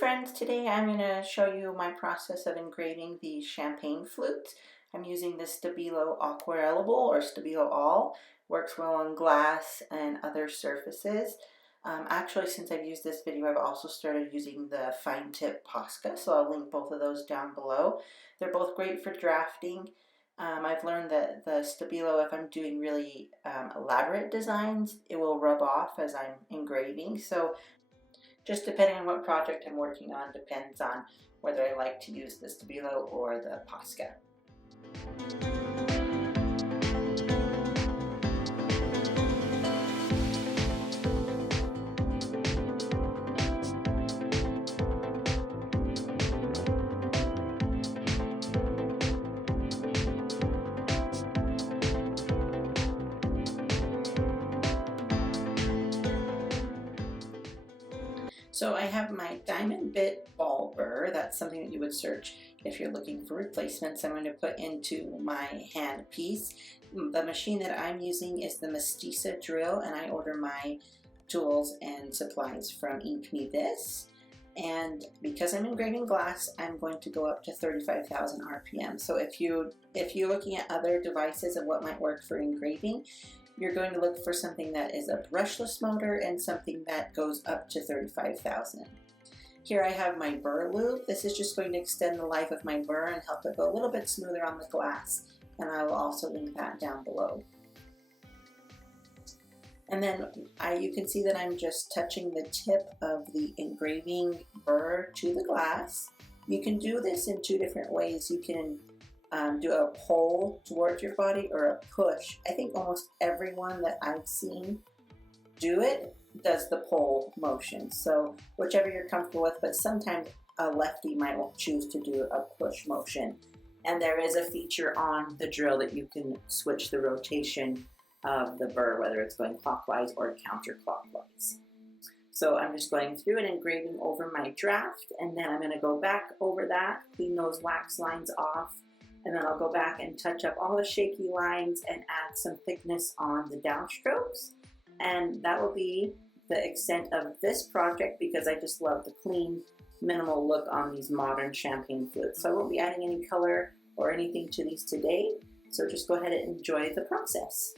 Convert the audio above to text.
friends, today I'm going to show you my process of engraving the champagne flutes. I'm using the Stabilo Aquarellable or Stabilo All. Works well on glass and other surfaces. Actually, since I've used this video, I've also started using the fine tip Posca, so I'll link both of those down below. They're both great for drafting. I've learned that the Stabilo, if I'm doing really elaborate designs, it will rub off as I'm engraving. So just depending on what project I'm working on depends on whether I like to use the Stabilo or the Posca. So I have my diamond bit ball burr. That's something that you would search if you're looking for replacements. I'm going to put into my hand piece. The machine that I'm using is the Mestiza drill, and I order my tools and supplies from Ink Me This. And because I'm engraving glass, I'm going to go up to 35,000 RPM. So if you're looking at other devices of what might work for engraving, you're going to look for something that is a brushless motor and something that goes up to 35,000. Here I have my burr lube. This is just going to extend the life of my burr and help it go a little bit smoother on the glass. And I will also link that down below. And then you can see that I'm just touching the tip of the engraving burr to the glass. You can do this in two different ways. You can do a pull towards your body or a push. I think almost everyone that I've seen do it does the pull motion. So whichever you're comfortable with, but sometimes a lefty might choose to do a push motion. And there is a feature on the drill that you can switch the rotation of the burr, whether it's going clockwise or counterclockwise. So I'm just going through and engraving over my draft, and then I'm going to go back over that, clean those wax lines off, and then I'll go back and touch up all the shaky lines and add some thickness on the downstrokes. And that will be the extent of this project because I just love the clean, minimal look on these modern champagne flutes. So I won't be adding any color or anything to these today. So just go ahead and enjoy the process.